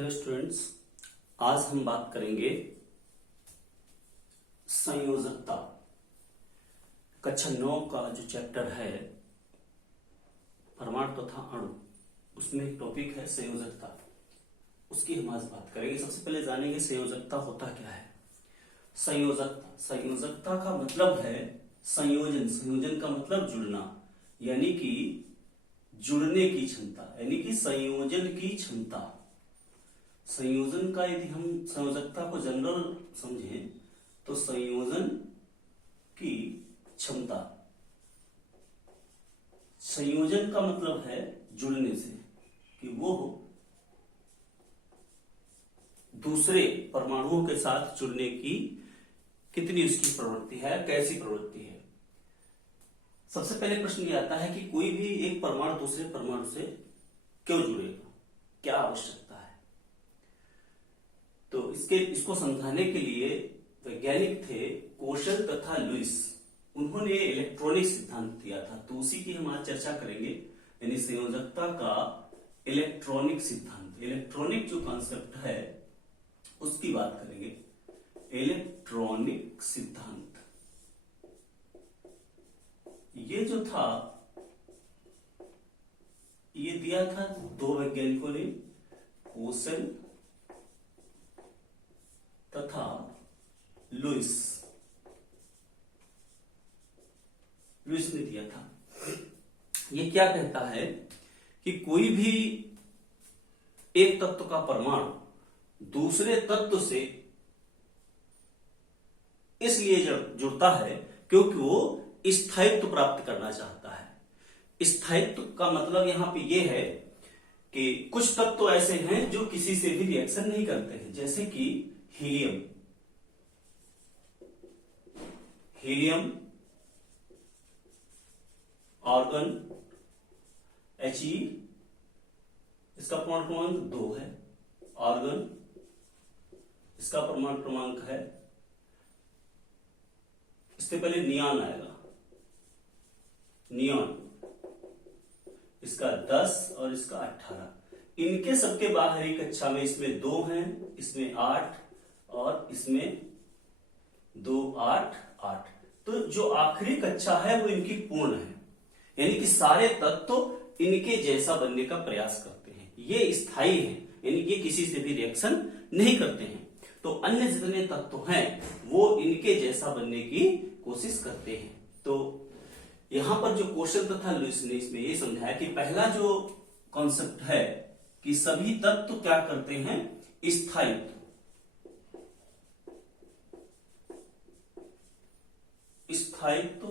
Hello students, आज हम बात करेंगे संयोजकता। कक्षा 9 का जो चैप्टर है परमाणु तथा अणु, उसमें एक टॉपिक है संयोजकता। उसकी हम आज बात करेंगे। सबसे पहले जानेंगे संयोजकता होता क्या है। संयोजकता का मतलब है संयोजन। संयोजन का मतलब जुड़ना, यानी कि जुड़ने की क्षमता, यानी कि संयोजन की क्षमता। संयोजन का यदि हम संयोजकता को जनरल समझें तो संयोजन की क्षमता। संयोजन का मतलब है जुड़ने से, कि वो दूसरे परमाणुओं के साथ जुड़ने की कितनी उसकी प्रवृत्ति है, कैसी प्रवृत्ति है। सबसे पहले प्रश्न ये आता है कि कोई भी एक परमाणु दूसरे परमाणु से क्यों जुड़ेगा, क्या आवश्यकता है। तो इसको समझाने के लिए वैज्ञानिक थे कोशल तथा लुईस। उन्होंने इलेक्ट्रॉनिक सिद्धांत दिया था, तो उसी की हम आज चर्चा करेंगे, यानी संयोजकता का इलेक्ट्रॉनिक सिद्धांत। इलेक्ट्रॉनिक जो कॉन्सेप्ट है उसकी बात करेंगे। इलेक्ट्रॉनिक सिद्धांत ये जो था, ये दिया था दो वैज्ञानिकों ने, कोशल तथा लुईस ने दिया था। ये क्या कहता है कि कोई भी एक तत्व का परमाणु दूसरे तत्व से इसलिए जुड़ता है क्योंकि वो स्थायित्व प्राप्त करना चाहता है। स्थायित्व का मतलब यहां पे ये है कि कुछ तत्व ऐसे हैं जो किसी से भी रिएक्शन नहीं करते हैं, जैसे कि हीलियम, आर्गन, He, इसका परमाणु क्रमांक 2 है। आर्गन, इसका परमाणु क्रमांक है, इससे पहले नियॉन आएगा, नियॉन, इसका 10 और इसका 18। इनके सबके बाहरी कक्षा में इसमें 2 हैं, इसमें 8 और इसमें 2, 8, 8। तो जो आखिरी कक्षा है वो इनकी पूर्ण है, यानी कि सारे तत्व इनके जैसा बनने का प्रयास करते हैं। ये स्थायी है, यानी कि किसी से भी रिएक्शन नहीं करते हैं। तो अन्य जितने तत्व हैं वो इनके जैसा बनने की कोशिश करते हैं। तो यहां पर जो कोशल तथा लुईस ने इसमें ये समझाया कि पहला जो कॉन्सेप्ट है कि सभी तत्व क्या करते हैं, स्थायित्व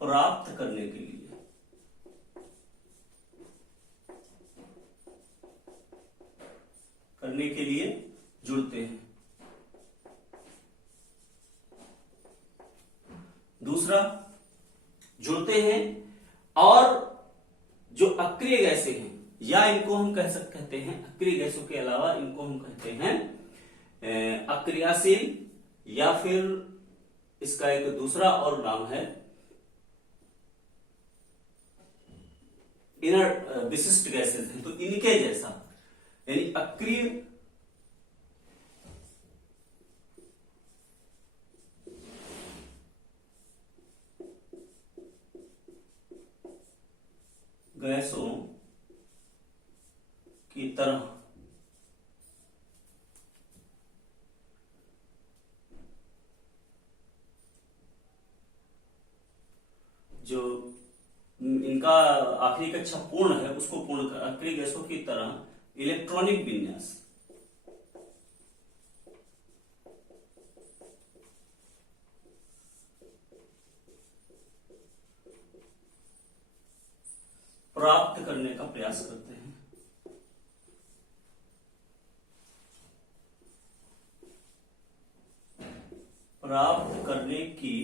प्राप्त करने के लिए जुड़ते हैं। दूसरा, जुड़ते हैं और जो अक्रिय गैसें हैं, या इनको हम कहते हैं अक्रिय गैसों के अलावा इनको हम कहते हैं अक्रियाशील, या फिर इसका एक दूसरा और नाम है इनर विशिष्ट गैसेस हैं। तो इनके जैसा, यानी अक्रिय गैसों की तरह जो इनका आखिरी कक्षा पूर्ण है उसको पूर्ण कर, अक्रिय गैसों की तरह इलेक्ट्रॉनिक विन्यास प्राप्त करने का प्रयास करते हैं। प्राप्त करने की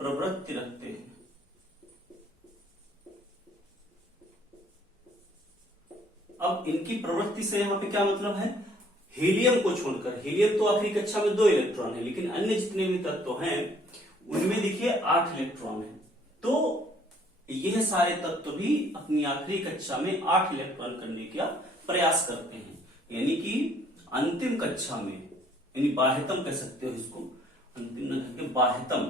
प्रवृत्ति रखते हैं। अब इनकी प्रवृत्ति से यहां पे क्या मतलब है, हीलियम को छोड़कर, हीलियम तो आखिरी कक्षा में 2 इलेक्ट्रॉन है, लेकिन अन्य जितने भी तत्व हैं उनमें देखिए 8 इलेक्ट्रॉन है। तो यह सारे तत्व भी अपनी आखिरी कक्षा में 8 इलेक्ट्रॉन करने का प्रयास करते हैं, यानी कि अंतिम कक्षा में, यानी बाह्यतम कह सकते हो इसको, अंतिम न करके बाह्यतम,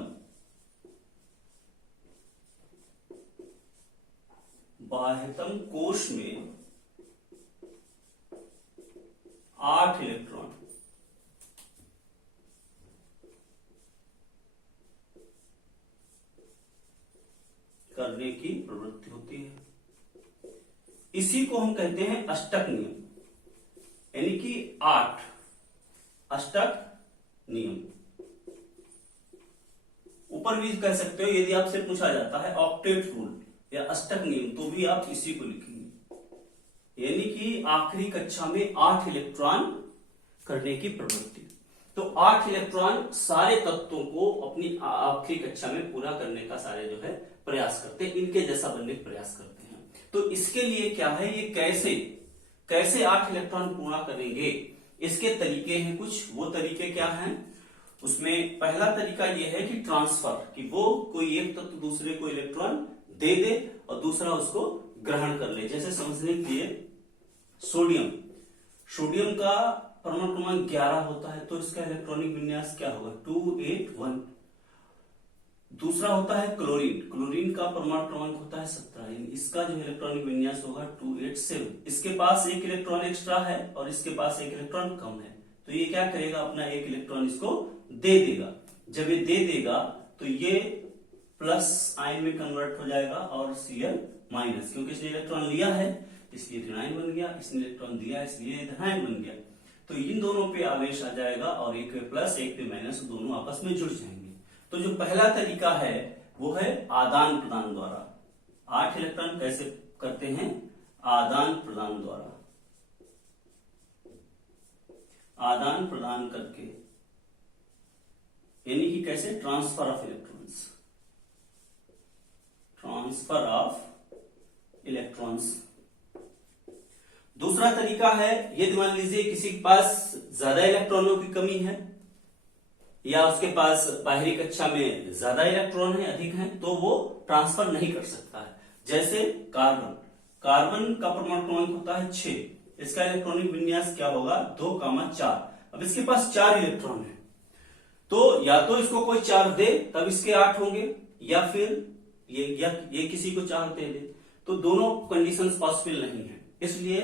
बाह्यतम कोश में 8 इलेक्ट्रॉन करने की प्रवृत्ति होती है। इसी को हम कहते हैं अष्टक नियम, यानी कि 8 अष्टक नियम। ऊपर भी कह सकते हो, यदि आपसे पूछा जाता है ऑक्टेट रूल या अष्टक नियम, तो भी आप इसी को लिखेंगे, यानी कि आखिरी कक्षा में 8 इलेक्ट्रॉन करने की प्रवृत्ति। तो 8 इलेक्ट्रॉन सारे तत्वों को अपनी आखिरी कक्षा में पूरा करने का सारे जो है प्रयास करते हैं, इनके जैसा बनने का प्रयास करते हैं। तो इसके लिए क्या है, ये कैसे 8 इलेक्ट्रॉन पूरा करेंगे, इसके तरीके हैं कुछ। वो तरीके क्या हैं, उसमें पहला तरीका ये है कि ट्रांसफर, कि वो कोई एक तत्व दूसरे को इलेक्ट्रॉन दे दे और दूसरा उसको ग्रहण कर ले। जैसे समझने के लिए सोडियम का परमाणु क्रमांक 11 होता है, तो इसका इलेक्ट्रॉनिक विन्यास क्या होगा, 281। दूसरा होता है क्लोरीन का परमाणु क्रमांक होता है 17, इसका जो इलेक्ट्रॉनिक विन्यास होगा 287। इसके पास एक इलेक्ट्रॉन एक्स्ट्रा है और इसके पास एक इलेक्ट्रॉन कम है, तो ये क्या करेगा, अपना एक इलेक्ट्रॉन इसको दे देगा। जब ये दे देगा तो ये प्लस आयन में कन्वर्ट हो जाएगा और Cl माइनस, क्योंकि इसने इलेक्ट्रॉन लिया है इसलिए ऋणायन बन गया, इसने इलेक्ट्रॉन दिया इसलिए धनायन बन गया। तो इन दोनों पे आवेश आ जाएगा और एक पे प्लस एक पे माइनस, दोनों आपस में जुड़ जाएंगे। तो जो पहला तरीका है वो है आदान प्रदान द्वारा। 8 इलेक्ट्रॉन कैसे करते हैं, आदान प्रदान द्वारा, आदान प्रदान करके, यानी कि कैसे, transfer of electrons, transfer of electrons. दूसरा तरीका है, यदि मान लीजिए किसी के पास ज्यादा इलेक्ट्रॉनों की कमी है या उसके पास बाहरी कक्षा में ज्यादा इलेक्ट्रॉन है, अधिक हैं, तो वो ट्रांसफर नहीं कर सकता है। जैसे कार्बन का परमाणु क्रमांक होता है 6, इसका इलेक्ट्रॉनिक विन्यास क्या होगा, 2,4। अब इसके पास 4 इलेक्ट्रॉन है, तो या तो इसको कोई 4 दे तब इसके 8 होंगे, या फिर ये किसी को 4 दे दे, तो दोनों कंडीशंस पॉसिबल नहीं है। इसलिए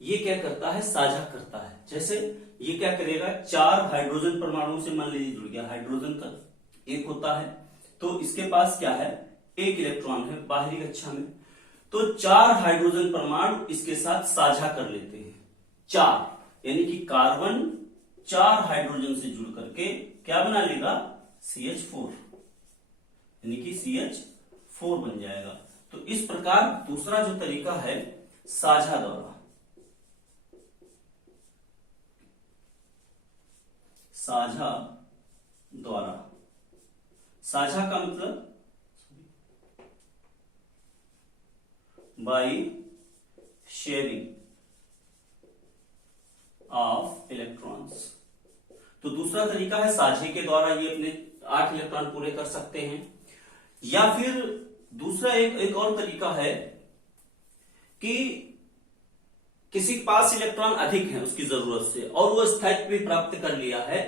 ये क्या करता है, साझा करता है। जैसे ये क्या करेगा, 4 हाइड्रोजन परमाणु से मान लीजिए जुड़ गया, हाइड्रोजन का एक होता है, तो इसके पास क्या है, एक इलेक्ट्रॉन है बाहरी कक्षा में, तो 4 हाइड्रोजन परमाणु इसके साथ साझा कर लेते हैं। 4 यानी कि कार्बन 4 हाइड्रोजन से जुड़ करके क्या बना लेगा, CH4, यानी कि CH4 बन जाएगा। तो इस प्रकार दूसरा जो तरीका है साझा द्वारा, साझा द्वारा, साझा का मतलब बाय शेयरिंग ऑफ इलेक्ट्रॉन्स। तो दूसरा तरीका है साझे के द्वारा ये अपने 8 इलेक्ट्रॉन पूरे कर सकते हैं। या फिर दूसरा एक और तरीका है कि किसी के पास इलेक्ट्रॉन अधिक है उसकी जरूरत से और वो स्थायित्व भी प्राप्त कर लिया है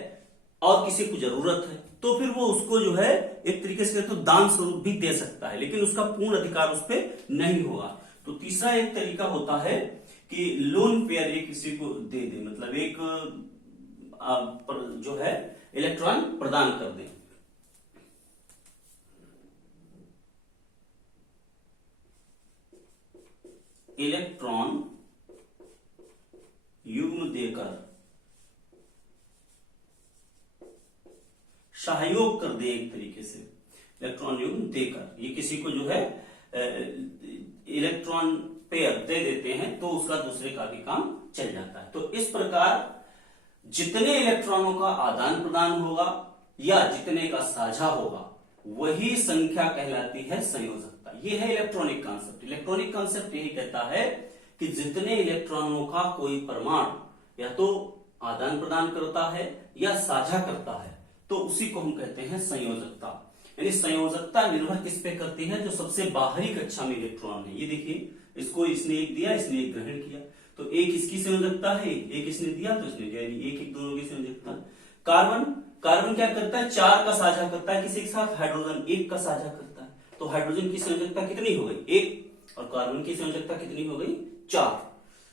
और किसी को जरूरत है, तो फिर वो उसको जो है एक तरीके से तो दान स्वरूप भी दे सकता है, लेकिन उसका पूर्ण अधिकार उस पर नहीं होगा। तो तीसरा एक तरीका होता है कि लोन पेयर एक किसी को दे दे, मतलब एक जो है इलेक्ट्रॉन प्रदान कर दे। इलेक्ट्रॉन युग्म देकर सहयोग कर दे, एक तरीके से इलेक्ट्रॉन युग्म देकर ये किसी को जो है इलेक्ट्रॉन पेयर दे देते हैं, तो उसका दूसरे का भी काम चल जाता है। तो इस प्रकार जितने इलेक्ट्रॉनों का आदान प्रदान होगा या जितने का साझा होगा वही संख्या कहलाती है संयोजकता। ये है इलेक्ट्रॉनिक कॉन्सेप्ट। इलेक्ट्रॉनिक कॉन्सेप्ट यही कहता है कि जितने इलेक्ट्रॉनों का कोई परमाणु या तो आदान प्रदान करता है या साझा करता है, तो उसी को हम कहते हैं संयोजकता। यानी संयोजकता निर्भर किस पे करती है, जो सबसे बाहरी कक्षा में इलेक्ट्रॉन है। ये देखिए, इसको इसने एक दिया, इसने एक ग्रहण किया, तो एक इसकी संयोजकता है, एक इसने दिया तो इसने दिया, एक एक दोनों की संयोजकता। कार्बन, कार्बन क्या करता है, 4 का साझा करता है किसी के साथ, हाइड्रोजन 1 का साझा करता है। तो हाइड्रोजन की संयोजकता कितनी हो गई, 1, और कार्बन की संयोजकता कितनी हो गई, 4,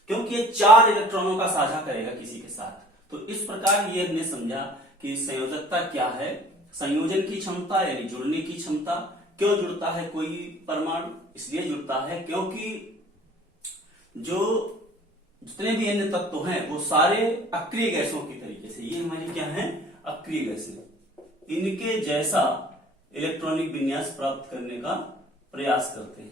क्योंकि ये 4 इलेक्ट्रॉनों का साझा करेगा किसी के साथ। तो इस प्रकार ये हमने समझा कि संयोजकता क्या है, संयोजन की क्षमता यानी जुड़ने की क्षमता। क्यों जुड़ता है कोई परमाणु, इसलिए जुड़ता है क्योंकि जो जितने भी अन्य तत्व हैं वो सारे अक्रिय गैसों की तरीके से, ये हमारी क्या है, अक्रिय गैसें, इनके जैसा इलेक्ट्रॉनिक विन्यास प्राप्त करने का प्रयास करते हैं।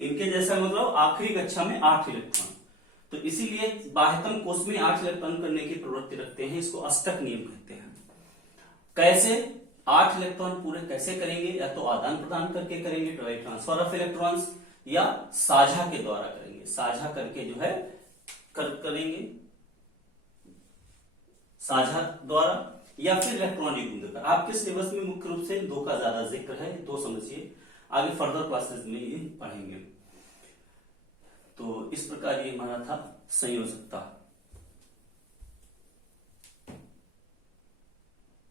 इनके जैसा मतलब आखिरी कक्षा में 8 इलेक्ट्रॉन, तो इसीलिए बाह्यतम कोश में 8 इलेक्ट्रॉन करने की प्रवृत्ति रखते हैं। इसको अष्टक नियम कहते हैं। कैसे 8 इलेक्ट्रॉन पूरे कैसे करेंगे, या तो आदान प्रदान करके करेंगे, ट्रांसफर ऑफ इलेक्ट्रॉन्स, या साझा के द्वारा करेंगे, साझा करके जो है करेंगे साझा द्वारा, या फिर इलेक्ट्रॉनिक गुण देकर। आपके सिलेबस में मुख्य रूप से 2 का ज्यादा जिक्र है, तो समझिए, आगे फर्दर क्लासेस में ये पढ़ेंगे। तो इस प्रकार ये हमारा था संयोजकता।